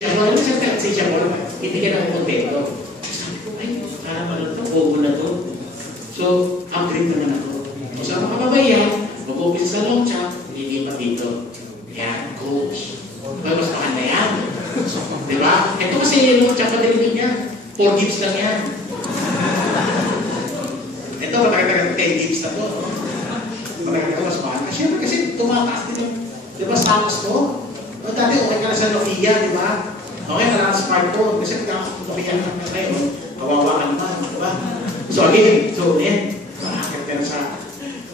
Ano kasi siya mo, hindi ka na kontento. Sabi ko, ay, parang ano to, bobo na to. So, upgrade naman ako. So, sa mga kababayan, mag-office sa loncha, lilipat dito. Yan, coach. Diba, mas mahal na yan. Diba? Ito kasi yung loncha pa din niya. 4 gigs lang yan. Ito, matagal-tagal 10 gigs na to. Matagal-tagal mas mahal. Siyempre kasi tumataas din yung, diba, status ko? O dati, okay ka na sa Nokia, di ba? Okay ka na sa smartphone. Kasi Nokia na ngayon, kawawa ka naman, di ba? So again, makakit ka na sa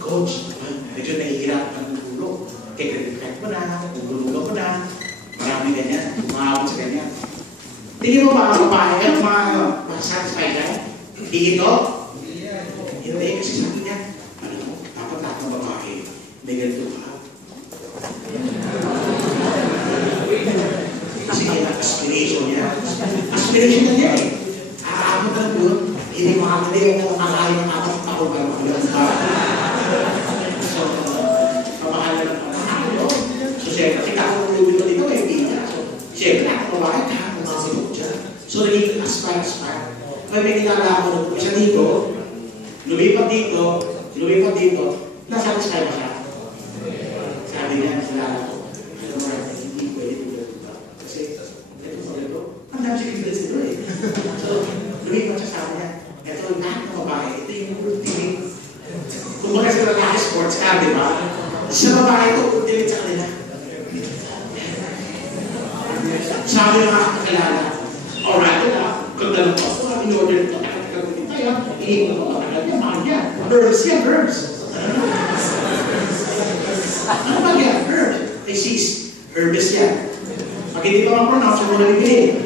coach. Medyo nahihirap ka ng gulo. Kaya credit card mo na, gugulugan mo na, marami ganyan, umabot sa ganyan. Tingin mo mga babae, mga satisfied ka? Tingin ko? Hindi, kasi sabi niya, alam mo, dapat lahat ng babae, may ganito ka. Kasi kaya aspiration niya. Aspiration na niya eh. Aamot lang doon, hindi makakali yung makakali ng apat ako ba So, pamahal na ng So, siyempre, kasi kakulubi ko dito eh, hindi niya. So, siyempre, ako bakit kakamasipot siya. So, naging aspire. Kaya may kinala ako, isa dito, lumipat dito, nasatisfy ba siya? Sabi niya, kilala ko. Hindi pwede dito. Kasi, ito, ang dami siya kibilis dito eh. So, lumipat siya sa niya. Ito, lahat ng babae, ito yung ultimate. Kung baka sa lalaki sports car, di ba? Sa babae ito, ultimate sa kanila. Sabi ng mga kakilala, alright, kung dalang ko, in-order ito, nakakagagutin tayo, iiwan ko, mahal yan. Herbs yan, herbs. Ano ba yan? Herbs. Herbs yan. Pag hindi pa ma-pronounce, yung mga libig.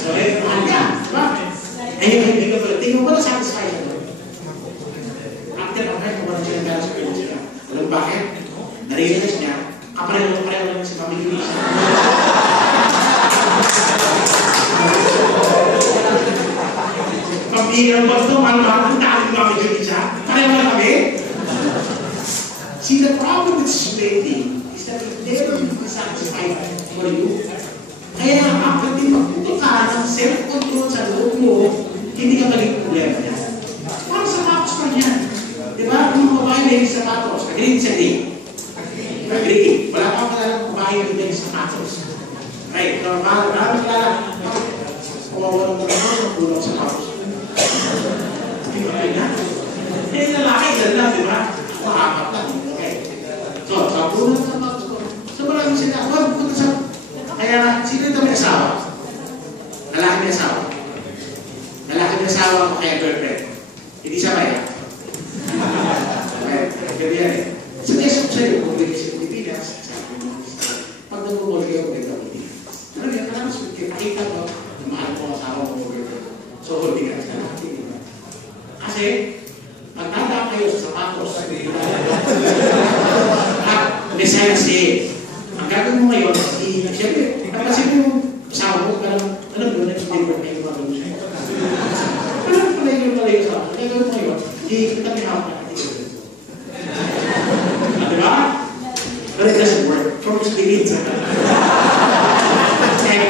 So, mahal yan. Diba? Hindi ka pala. Tingnan mo ba na-satisfy siya? After ang kahit kung wala siya ng gano'n sa pilis niya. Alam bakit? Nare-realize niya, kapareho lang sa pamilya niya. Pag-iirang ba ito, ang dami mga siya? Pareho lang kami? See, the problem with spending is that it never becomes satisfied for you. Kaya kapag din magputo ka ng self-control sa loob mo, hindi ka maging problema niya. Parang sapatos pa niya. Diba? Kung mga babae na yung sapatos, agree sa day. Agree. Wala pa pala ng babae na yung sapatos. Right? Marami kilala. Kawawa ng mga kulang sa sapatos. Hindi ba kayo na? Eh, lalaki, dyan lang, diba? Makakat lang. Okay. So, sa puno ng sapatos ko. So, maraming sila. Punta sa... Kaya, sino ito may asawa? Lalaki may asawa. Lalaki may asawa o kaya girlfriend. Hindi siya kaya. Okay. Kaya yan eh. Suggest ko sa'yo, kung hindi siya Pilipinas, sabi mo, pag nag-mall kayo, huwag ito Pilipinas. Ano yan? Kaya mas makita ko, mahal ko ang asawa mo, girlfriend. So, hindi ka sa natin. Kasi, magtanda kayo sa sapatos. At, Messiah say, ang gagawin mo ngayon, siyempre, kasi yung asawa mo, parang, alam mo, nag-different na yung mga gusto. Parang pala yung asawa mo, gagawin mo ngayon, hindi kita may hawak na natin. Diba? But it doesn't work. From experience. Kaya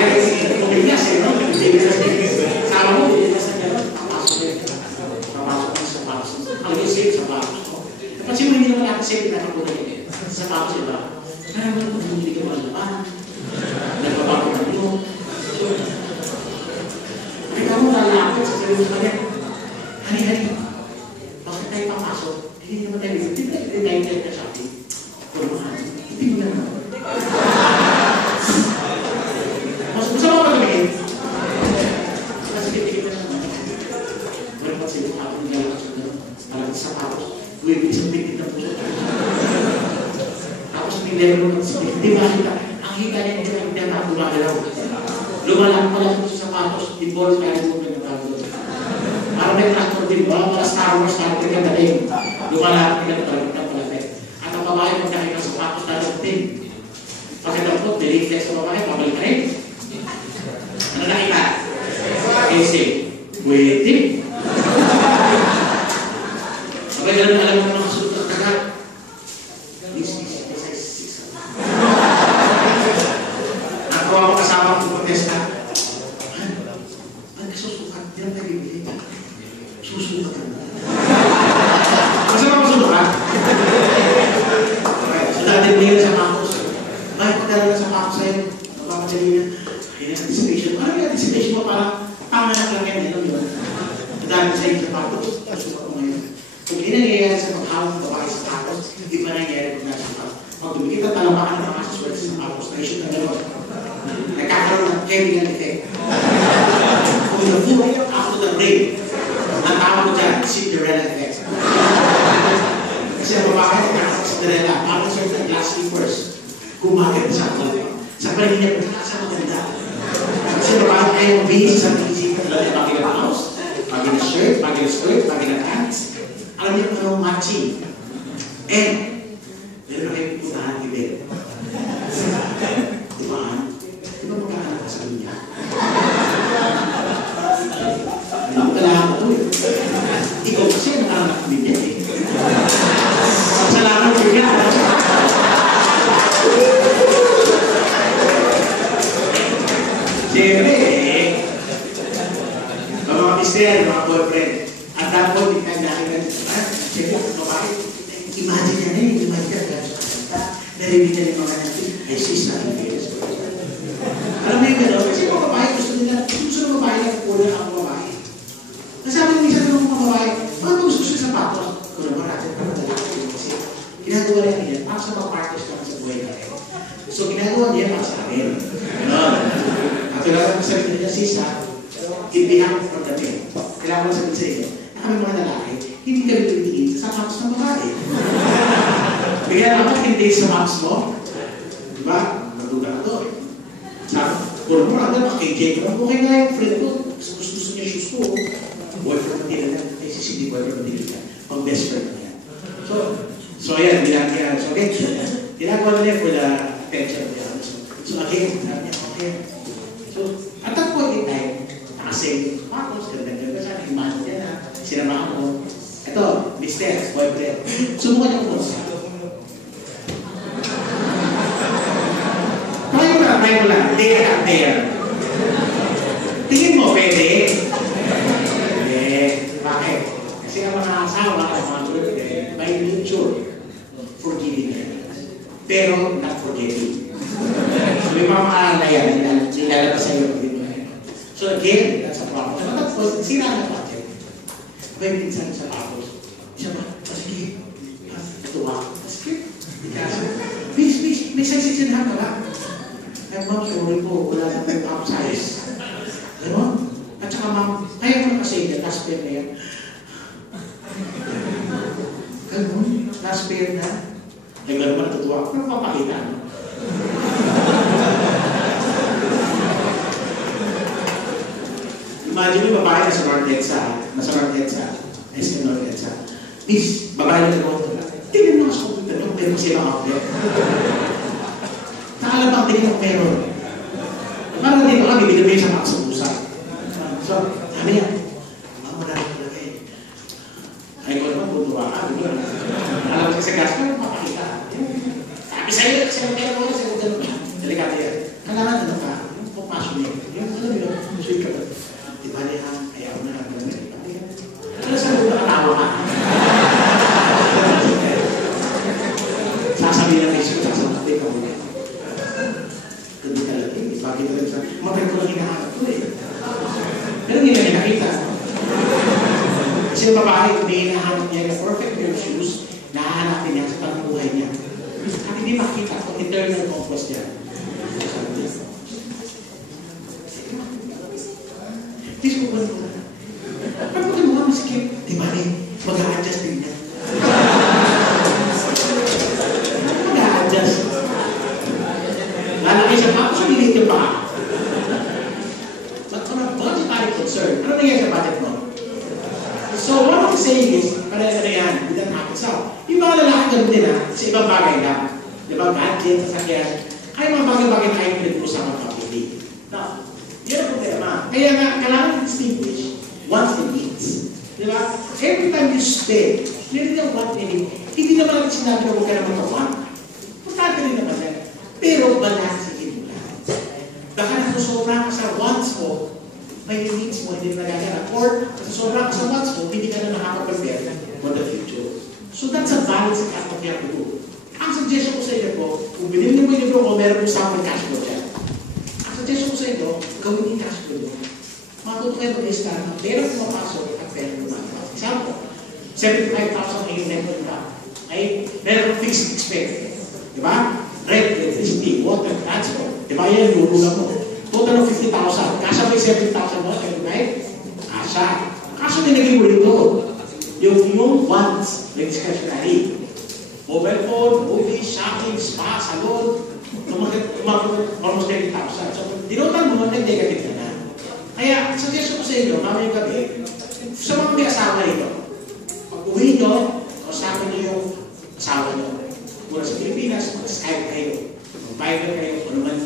kumigas eh, no? Asawa mo, kumigas na gano'n, papasok ng sapatos. Ang isip, sapatos. Kasi mo hindi naman natin safe na kapunan yun. Sapatos, diba? Kaya naman kung hindi ka malaman, nagbabago ka nyo. Kaya mo lalapit sa sarili mo kanya. Hani, bakit tayo papasok? Hindi naman tayo dito. Hindi tayo ka sa atin. Hindi mo naman. Mas gusto mo ba sabihin? Kasi kitigil na naman. Wala pa sila ako ng galaw sa gano'n. Parang sa sapatos. Uy, isang tigit na puso. Level ng speed. Di ba? Ang hita niya yung hindi na gumagalaw. Lumalang pala sa sapatos, i-ball tayo mo na nagagalaw. Parang may tractor din ba? Para Star Wars, Star Trek ang dating. Lumalang ka na talagang pala. At ang babae, pag nakita ng sapatos na dating. Pagkatapot, may-reflex sa babae, pabalik ka rin. Ano nakita? Kasi, pwede. Sabay ka lang alam mo mga sulit ng tagal. This is exercise 6. Nakawa mo kasama kasama ko protesta. Ang susukat, hindi naman tayo bibili. Susukat ka na. Masama ko susukat. So dati nila sa Marcos. Bakit pagdala na sa Marcos sa'yo? Mapapadali na. Ay, anticipation. Ano yung anticipation mo? Parang tama na lang yan. Ano yun? Dami sa'yo sa Marcos. Susukat mo ngayon. Kung hindi nangyayari sa maghawang babae sa Marcos, hindi pa nangyayari kung nasa Marcos. Pag dumikit at talamaan ng mga suswerte sa Marcos, na-issue na gano'n. Nagkakaroon ng chemical effect. Kung the food after the rain, ang tawag ko dyan, Cinderella effect. Kasi ang babae, nagkakaroon sa Cinderella, parang certain glass slippers. Gumagad sa paligid niya, sa maganda. Kasi babae ayaw mabihis sa pag-isip. Alam niya, bagay na house, bagay na shirt, bagay na skirt, bagay na pants. Alam niya kung anong matching. And, meron na kayo pupuntahan ibig. Di ba? Di ba magkakaroon ka sa dunya? Hindi ko kailangan ko ito eh. Ikaw kasi nakaranap ko din yan eh. Salamat ko yan. Siyempre eh, mga mister, mga boyfriend, at that point, hindi tayo nakikita. Siyempre, babae, imagine yan eh, imagine yan. Narinig niya yung mga natin, ay sis na ang fears. Alam mo yung gano'n, kasi mga babae gusto nila, gusto ng babae na kukunan ang babae. Nasabi ng isa ng mga babae, bakit gusto siya sapatos? Kung naman natin, para lalaki yung kasi ginagawa rin niya, para sa mga partners naman sa buhay natin. So ginagawa niya para sa akin. Gano'n. At kailangan ko sabihin niya, sis ha, hindi ako for the men. Kailangan ko sabihin sa inyo, na kami mga lalaki, hindi kami tumitingin sa sapatos ng babae. Bigyan naman hindi sa maps mo. Diba? Natuga na to. Sabi, kung mo lang naman, kay Jake, okay nga yung friend ko. Gusto niya shoes ko. Boyfriend na tila na. Ay, si boyfriend na tila na. Ang best friend na yan. So ayan, ginagawa. So again, ginagawa nila for the attention of the others. So again, sabi niya, okay. So, at that point in time, nakasave, Marcos, ganda-ganda siya, imagine niya na, sinamahan mo. Ito, mister, boyfriend. Subukan niya ko try mo lang, there and there. Tingin mo, pwede? Bakit? Kasi ang mga asawa, ang mga boyfriend, by nature, forgiving yan. Pero, not forgetting. So, may mga maalala yan, nilalabas sa iyo. So, again, that's a problem. Tapos, sira na project. May minsan sa tapos. Siya ba? Sige. Tuwa. Sige. Please, may sensitihan ka ba? Ay, ma'am, sorry po, wala na yung upsize. Ano? At saka, ma'am, kaya mo kasi yung last pair na yan. Ganun, last pair na. Ay, gano'n ba natutuwa? Pero papakita, no? Imagine yung babae na sa North Edsa, SK North Edsa. Please, babae na gano'n. Tingnan mo sa computer nyo, pero siya ang outlet. Nakala bang tingin ang meron? Parang dito kami, binibigay sa mga usap. So, sabi niya, mama na rin talaga eh. Ay, ko naman, butuwa ka. Alam ko sa gas, pero mapakita. Sabi sa'yo, pero sa'yo gano'n. Delikado yan. Kailangan ano ka, yung pumasok niya. Yung alam niyo, sweet ka ba? Di ba niya, ayaw na lang naman. Ano sa mga nakatawa ka? Sasabihin na kayo, sasabihin ka muna. Hindi talaga eh. Bakit talaga sa matay ko lang hinahanap ko eh. Pero hindi na nakita. Kasi yung babae, kung may hinahanap niya yung perfect pair of shoes, nahahanapin niya sa tanong buhay niya. At hindi makita kung internal compost niya. Please ko ba ito? Paano ka mga masikip? Di ba eh? Mag-a-adjust din niya. Mag-a-adjust. Lalaki siya pa, so hindi ito pa. But on a budgetary concern, ano nangyayari sa budget mo? So what I'm saying is, para na yan, hindi na happens out. Yung mga lalaki ganun din ha, sa ibang bagay lang. Di ba, gadget, sasakyan, ay mga bagay-bagay na kayo pinag-usapan publicly. Now, yun ang problema. Kaya nga, kailangan distinguish wants and needs. Di ba? Every time you spend, meron yung want and need. Hindi naman natin sinabi na huwag ka naman ka-want. Basta ka rin naman yan. Pero balansin mo lang. Baka nasosobra ka sa wants mo, may needs mo, hindi na nagaganap. Or, nasosobra ka sa wants mo, hindi ka na nakaka-prepare for the future. So that's a balance that we have to do. Ang suggestion ko sa inyo po, kung binili mo yung libro ko, meron mo sample cash flow dyan. Ang suggestion ko sa inyo, gawin yung cash flow mo. Matuto kayo mag-lista na meron pumapasok at meron lumabas. Example, 75,000 ngayong net income. Ay, meron fixed expense. Diba? Rent, electricity, water, transport. Diba yan, lulula mo. Total of 50,000. Kasha ba yung 70,000 mo? Kasha. Kasha nilagay mo rito. Yung wants, may discretionary. Mobile phone, movie, shopping, spa, salon, almost 30,000. So, dinotan mo, nag-negative ka na. Kaya, suggestion ko sa inyo, mamayang gabi, sa mga may asawa nito, pag uwi nyo, kausapin nyo yung asawa nyo. Mula sa Pilipinas, mag-Skype kayo, mag-Viber kayo, o naman,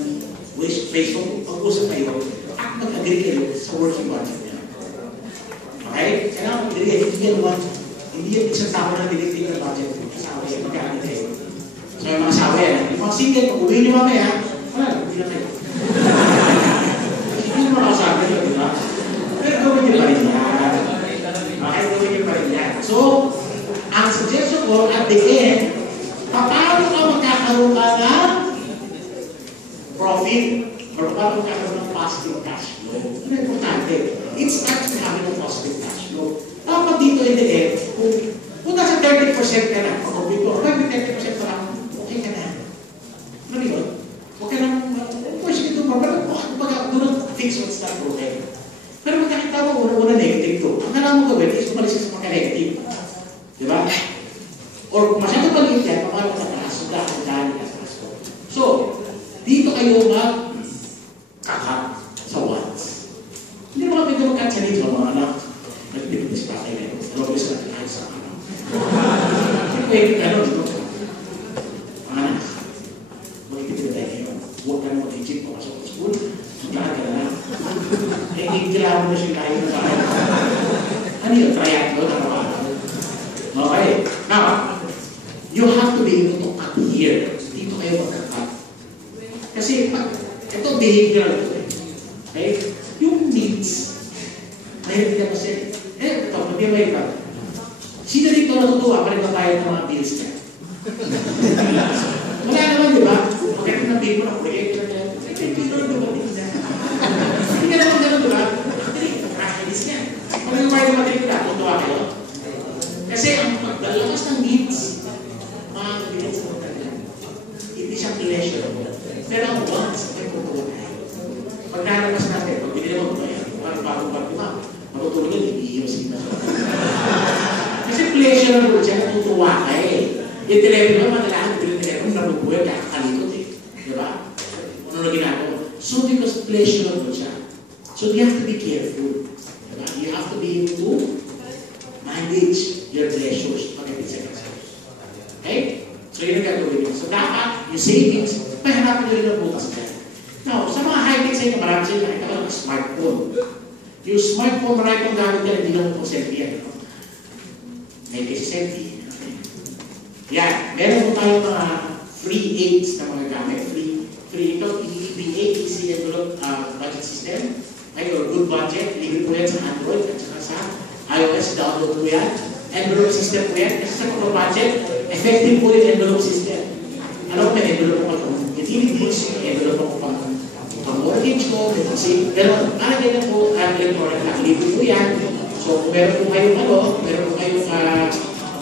Facebook, pag-usap kayo, at mag-agree kayo sa working budget niya. Okay? Kailangan mag-agree kayo, hindi yan one. Hindi yan isang tao na dinigtig ng budget. Asawa yan, magkakalit kayo. So, yung mga asawa yan, yung mga single, pag uwi nyo mamaya, wala, hindi na kayo. Hindi mo makasabi nyo, di ba? Pero gawin nyo pa rin yan. Okay, gawin nyo pa rin yan. So, ang suggestion ko, at the end, paano ka magkakaroon ka ng profit or paano magkakaroon ng positive cash flow? Ito na importante. It starts with having a positive cash flow. Dapat dito in the end, kung nasa 30% ka na, pag-profit mo, or 30% pa lang, okay ka na. Ano yun? Huwag ka nang, of course, ito pa, pero do not fix what's not broken. Pero magkakita mo, una-una negative to. Ang kailangan mo gawin is umalis sa pagka-negative. Diba? Or kung masyado maliit yan, paano ka sa taas, dahil ka sa taas ko. So, dito kayo mag-kakat sa wants. Hindi mo kapit na mag-kat sa dito, mga anak. Nagpipipis pa kayo ngayon. Ano ba sa natin kahit sa anak? Pwede ka no, dito. Mga anak, magpipipis tayo kayo. Huwag ka na mag-ijip, papasok sa school. Suglahan ka na lang. Eh, kailangan mo na siya kayo na bahay. Ano yun? Triathlon? Ano ba? Okay. Now, you have to be able to cut here. Dito kayo magkakat. Kasi, ito behavioral ito eh. Okay? Yung needs, mahirap niya kasi, ito, mag-imay ka. Sino dito natutuwa pa rin na tayo ng mga bills niya? Wala naman, di ba? Magkakit na bill mo na proyekto niya. Hindi ka naman gano'n, di ba? Actually, nakakainis niya. Kung yung tayo matrikula, tutuwa kayo. Kasi ang paglalakas ng needs, mga kabilis mo talaga. Hindi siya pleasurable. Pero ang wants, ay tutuwa tayo. Pag nalabas natin, pag binili mo ito, parang bagong baguma, matutulog yun, hindi iyo sige na. Kasi pleasurable siya, natutuwa ka eh. Yung telepono, madalaan, yung telepono, nabubuhay, kakakalikot eh. Diba? Ano na ginagawa? So, because pleasurable siya. So, you have to be careful. Diba? You have to be able to manage your pleasures pagdating sa gastos. Okay? So, yun ang gagawin nyo. So, dapat, yung savings, pahanapin nyo rin ang bukas dyan. Now, sa mga high-tech sa inyo, marami sa inyo nakita ko ng smartphone. Yung smartphone, marami kong gamit yan, hindi lang po selfie yan. May kasi selfie. Yan. Meron po tayo mga free aids na mga gamit. Free ito, EBA, Easy Envelope Budget System. Ay, or Good Budget. Libre po yan sa Android at saka sa iOS. Download po yan. Envelope system po yan. Kasi sa budget, effective po yung envelope system. Ano po may envelope ko ito? Utilities, envelope ko pang-mortgage ko, pero parang ganyan po, electronic lang. Libre po yan. So, kung meron po kayong meron po kayong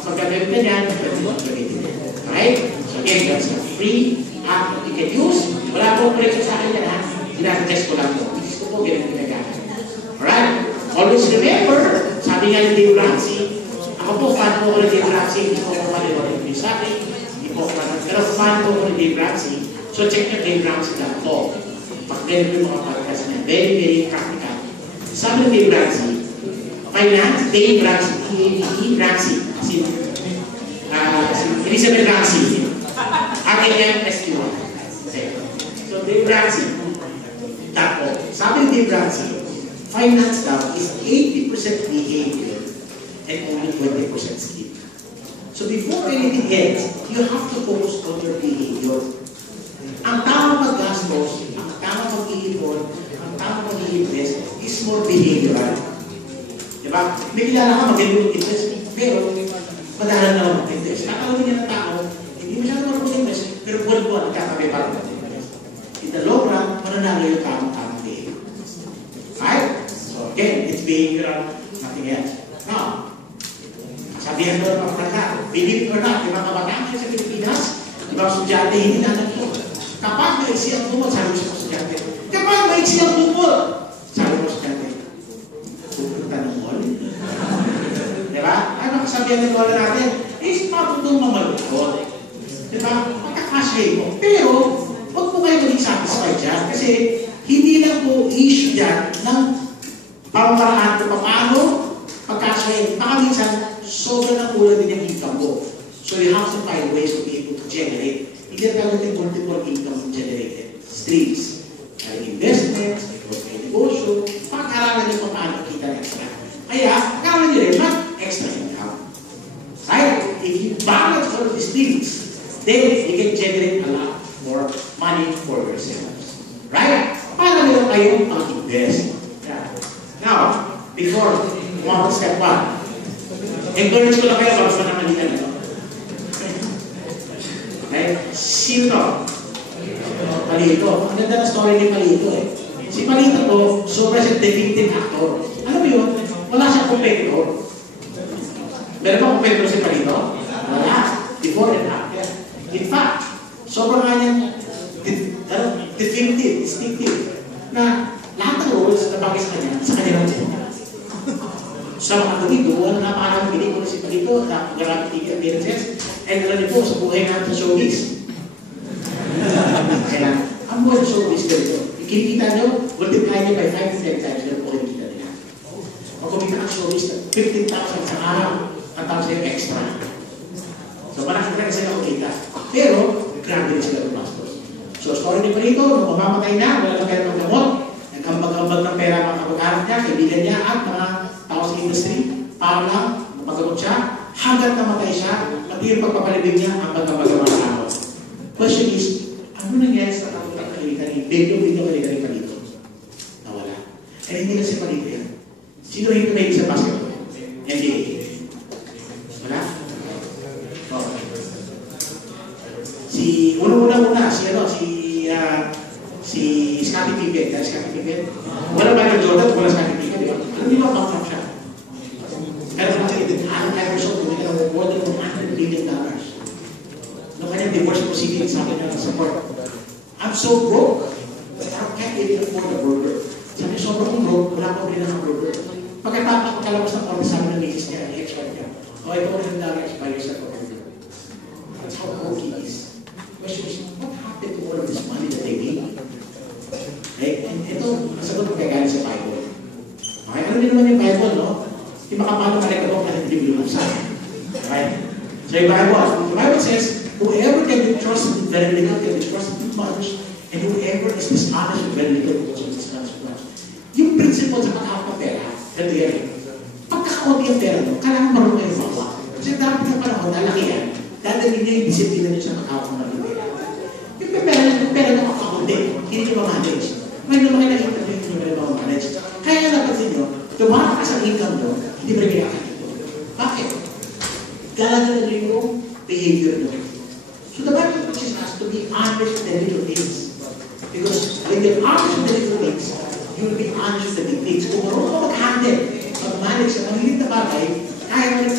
pagkagamit na yan, pwede mo gamitin. Alright? So, again, that's a free app that you can use. Wala po presyo sa akin yan, ha? Ginasuggest ko lang po. Gusto po, ganyan ginagamit. Alright? Always remember, sabi nga ni Dave Ramsey, ako po, fan po ko ni Dave Ramsey, hindi po ko paliwanag yung sa akin, hindi po ko pero fan po ko ni Dave Ramsey, so check nyo DaveRamsey.com. Pag-deliver yung mga podcast niya, very, very practical. Sabi ni Dave Ramsey, finance, Dave Ramsey, D.A.V.E. Ramsey, si Elizabeth Ramsey, R-A-M-S-Q-1. So, Dave Ramsey, tako. Sabi ni Dave Ramsey, finance daw is 80% behavior and only 20% skill. So, before anything else, you have to focus on your behavior. Ang tamang paggastos, ang tamang pag-iipon, is more behavioral. Diba? May kilala ka, magaling yung interest, pero madahalan na lang mag-interest. Kakalamin niya ng tao, hindi masyado mag-interest, pero buwan-buwan, nagkakabi para mag-interest. In the long run, mananalo yung tamang behavior. Right? So again, it's behavioral, nothing else. Now, sabihan doon mga kapatid, believe it or not, yung mga kabataan sa Pilipinas, ibang estudyante, hindi na nagpo. Kapag maiksi ang tumod, sabi mo sa estudyante. Kapag maiksi ang tumod, sabi mo sa estudyante, pupunta ng mall. Diba? Ano kasabihan ng wala natin? Is matutong mamalukot. Diba? Magkakasya mo. Pero, huwag po kayo maging satisfied dyan. Kasi, hindi lang po issue dyan ng pamamaraan kung paano pagkasya. Baka minsan, sobrang na kulang din yung income mo. So you have to find ways to be able to generate. Hindi na gagawin multiple income generated streams. Investments, negosyo, pag-aralan nyo paano kita ng extra. Kaya, pag-aralan nyo rin, extra income. Right? If you balance all these things, then you can generate a lot more money for yourselves. Right? Para meron kayong pag-invest. Yeah. Now, before umabot step 1, encourage ko lang kayo para sa namalitan ito. Okay? Sino to? Palito. Ang ganda na story ni Palito eh. Si Palito to, sobra siyang definitive actor. Alam mo yun? Wala siyang competitor. Meron ba competitor si Palito? Wala. Before and after. In fact, sobra nga niyang definitive, distinctive, na lahat ng roles na bagay sa kanya lang po. Sa mga tumigo, ano na parang pinig ko na si Palito, na maraming TV appearances, and alam niyo po, sa buhay natin sa showbiz. Kaya, ang buhay sa showbiz ganito. Kinikita nyo, multiply nyo by 5 to 10 times, ganun po kinikita nila. Kung kumita ang showbiz na 15,000 sa araw, ang tawag sa'yo extra. So, malaki na sila kumita. Pero, grabe rin sila ng bastos. So, story ni Palito, nung mamamatay na, wala na pera ng gamot, nagkambag-ambag ng pera mga kapag-aral niya, kaibigan niya, at mga tao sa industry, para lang, mapagamot siya, hanggang namatay siya, pati yung pagpapalibig niya, ang pagkambag ng mga tao. Question is, ano nangyari sa kapag kalita ni Biglo kalita ni Palito? Nawala. Eh, hindi na si Palito yan. Sino yung tumahig sa basketball? NBA. Wala? Oh. Si Scottie Pippen. Scottie Pippen. Wala ba yung Jordan? Wala Scottie Pippen, di ba? Ano di ba bankrupt siya? Pero actually, Allen Iverson, kumita ng more than $100 billion. Nung kanyang divorce proceedings, sabi niya ng support. I'm so broke, but I can't even afford a burger. Sabi niya, sobrang broke, wala pa rin ng burger. Pagkatapos pagkalabas ng order, sabi ng misis niya, i-expire niya. O, ito rin lang expire sa burger. That's how broke he is. Question is, what happened to all of this money that they made? Okay? And ito, nasagot ko kay galing sa Bible. Okay? Ano din naman yung Bible, no? Hindi makapano malikabok na hindi binubuksan. Okay? So yung the Bible says, whoever can be trusted with very little can be trusted with much, and whoever is dishonest with very little will also be dishonest with much. Yung principle sa pag-hawak ng pera, ganito yan. Pagkakaunti ang pera mo, kailangan marunong kayo makuha. Kasi dapat ng panahon, lalaki yan, dadalhin niya yung disiplina niyo sa pag-hawak ng pera. Yung pera na makakunti, hindi niyo ma-manage. May lumaki na income niyo, hindi niyo ma-manage. Kaya napansin niyo, tumatakas ang income niyo, hindi mo rin kinakakito. Bakit? Galagal na yung behavior niyo. So the Bible teaches us to be honest with the little things. Because when you're honest with the little things, you will be honest with the big things. Kung marunong ka mag-handle, mag-manage sa maliit na bagay, kaya mo rin